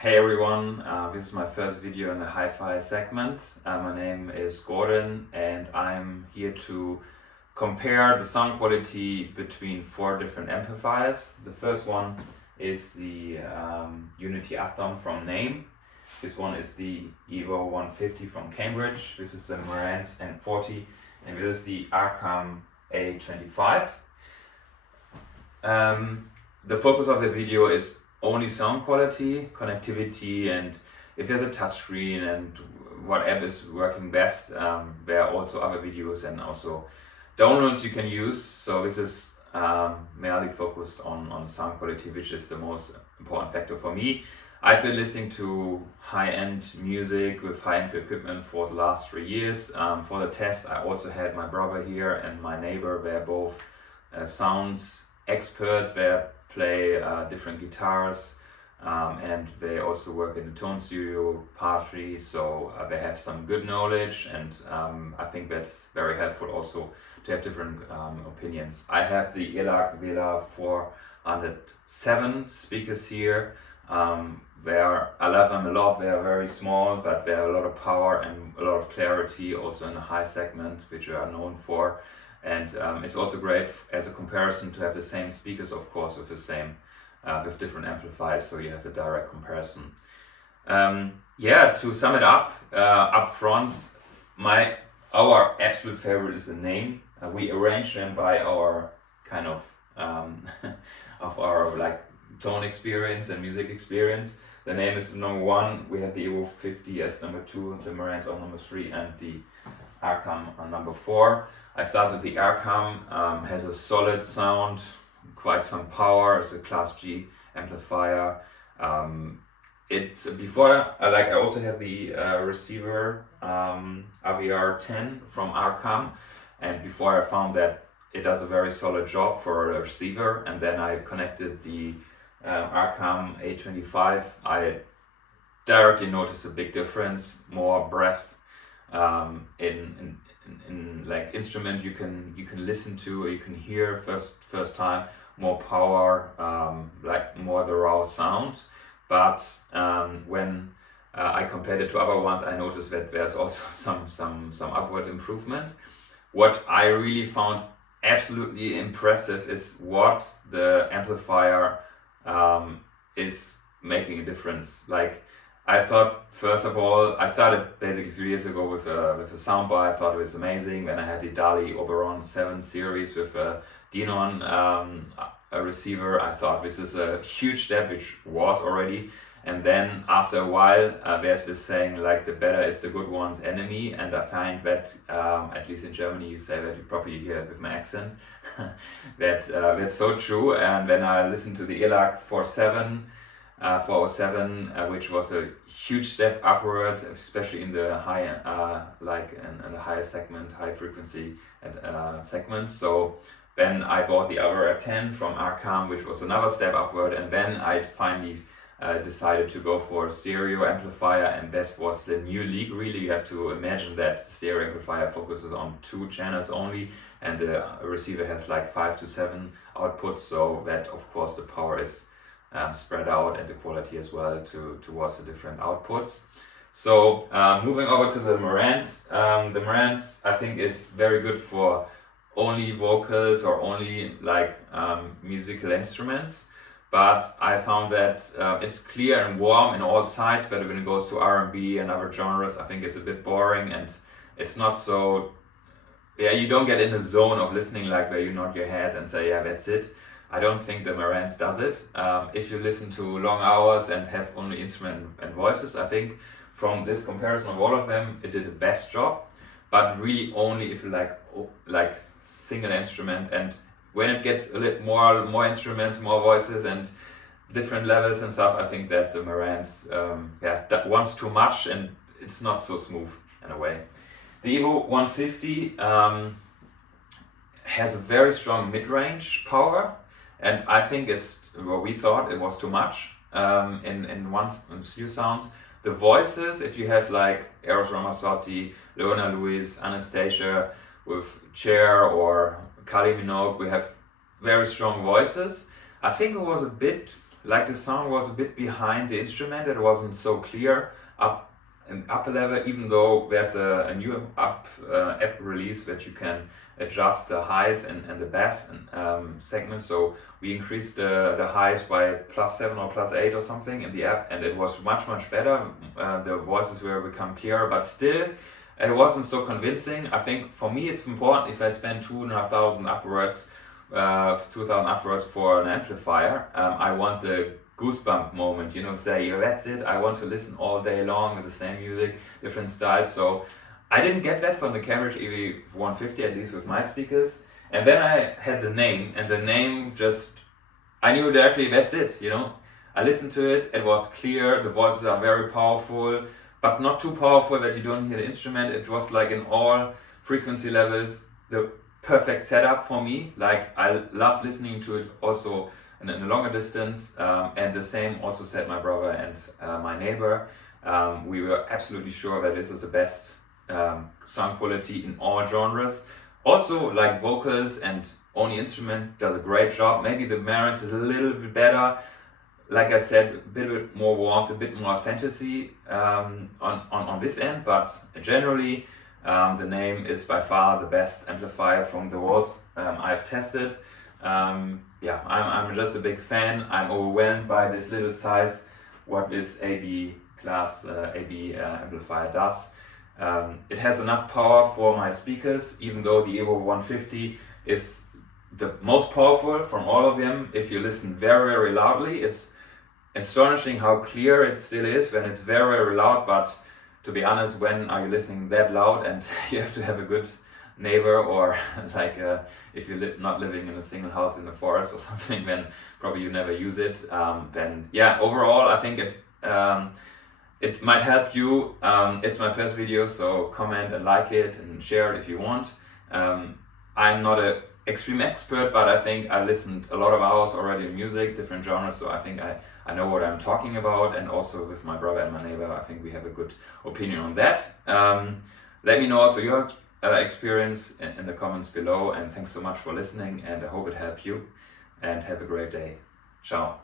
Hey everyone, this is my first video in the hi-fi segment. My name is Gordon and I'm here to compare the sound quality between 4 different amplifiers. The first one is the Uniti from Naim. This one is the EVO150 from Cambridge. This is the Marantz n40 and this is the Arcam A25. The focus of the video is only sound quality, connectivity, and if there's a touchscreen and what app is working best. There are also other videos and also downloads you can use. So this is mainly focused on sound quality, which is the most important factor for me. I've been listening to high-end music with high-end equipment for the last 3 years. For the test, I also had my brother here and my neighbor. They're both sound experts. They play different guitars and they also work in the tone studio partly, so they have some good knowledge, and I think that's very helpful also to have different opinions. I have the ELAC Vela 407 speakers here. I love them a lot. They are very small, but they have a lot of power and a lot of clarity, also in the high segment, which we are known for. And it's also great as a comparison to have the same speakers, of course, with the same with different amplifiers, so you have a direct comparison. To sum it up front, our absolute favorite is the Naim. We arranged them by our kind of our like tone experience and music experience. The Naim is the number 1. We have the EVO150 as number 2, the Marantz on number 3, and the Arcam on number 4. I started with the Arcam, has a solid sound, quite some power. It's a Class G amplifier. I also have the receiver AVR10 from Arcam, and before I found that it does a very solid job for a receiver, and then I connected the Arcam A25. I directly noticed a big difference, more breadth in like instrument you can listen to or you can hear first time, more power, like more the raw sound. But when I compared it to other ones, I noticed that there's also some upward improvement. What I really found absolutely impressive is what the amplifier is making a difference. Like, I thought, first of all, I started basically 3 years ago with a soundbar. I thought it was amazing. Then I had the Dali Oberon 7 series with a Denon a receiver. I thought this is a huge step, which was already. And then after a while, there's this saying like the better is the good one's enemy. And I find that, at least in Germany, you say that, you probably hear it with my accent, that's so true. And when I listened to the ELAC 407, which was a huge step upwards, especially in the high, in the higher segment, high frequency segment. So then I bought the AVR10 from Arcam, which was another step upward, and then I finally decided to go for a stereo amplifier, and that was the new league. Really, you have to imagine that the stereo amplifier focuses on 2 channels only, and the receiver has like 5 to 7 outputs, so that of course the power is spread out, and the quality as well towards the different outputs. So moving over to the Marantz. The Marantz, I think, is very good for only vocals or only like musical instruments, but I found that it's clear and warm in all sides, but when it goes to R&B and other genres, I think it's a bit boring, and it's not so, you don't get in the zone of listening, like where you nod your head and say, yeah, that's it. I don't think the Marantz does it. If you listen to long hours and have only instrument and voices, I think from this comparison of all of them, it did the best job. But really only if you like single instrument, and when it gets a little more instruments, more voices and different levels and stuff, I think that the Marantz that wants too much and it's not so smooth in a way. The EVO150 has a very strong mid-range power. And I think we thought it was too much in few sounds. The voices, if you have like Eros Ramazzotti, Leona Lewis, Anastasia with Cher or Kylie Minogue, we have very strong voices. I think it was a bit like the sound was a bit behind the instrument. It wasn't so clear up an upper level, even though there's a new app release that you can adjust the highs and the bass segment. So we increased the highs by +7 or +8 or something in the app, and it was much better. The voices were become clearer, but still it wasn't so convincing. I think for me it's important, if I spend 2,500 upwards, 2,000 upwards for an amplifier, I want the goosebump moment, you know, say, that's it, I want to listen all day long with the same music, different styles. So I didn't get that from the Cambridge EVO150, at least with my speakers. And then I had the Naim, and the Naim just, I knew directly that's it, you know. I listened to it, it was clear, the voices are very powerful, but not too powerful that you don't hear the instrument. It was like in all frequency levels, the perfect setup for me. Like I loved listening to it also in a longer distance, and the same also said my brother and my neighbor. We were absolutely sure that this is the best sound quality in all genres. Also, like vocals and only instrument does a great job. Maybe the Marantz is a little bit better. Like I said, a bit more warmth, a bit more fantasy on this end, but generally the Naim is by far the best amplifier from the ones I've tested. Yeah, I'm just a big fan. I'm overwhelmed by this little size, what this AB class AB amplifier does. It has enough power for my speakers, even though the EVO150 is the most powerful from all of them. If you listen very loudly, it's astonishing how clear it still is when it's very loud. But to be honest, when are you listening that loud? And you have to have a good neighbor, or like if you're not living in a single house in the forest or something, then probably you never use it. Then yeah, overall I think it might help you. It's my first video, so comment and like it and share it if you want. I'm not an extreme expert, but I think I listened a lot of hours already in music, different genres, so I think I know what I'm talking about. And also with my brother and my neighbor, I think we have a good opinion on that. Let me know also your experience in the comments below, and thanks so much for listening, and I hope it helped you, and have a great day. Ciao.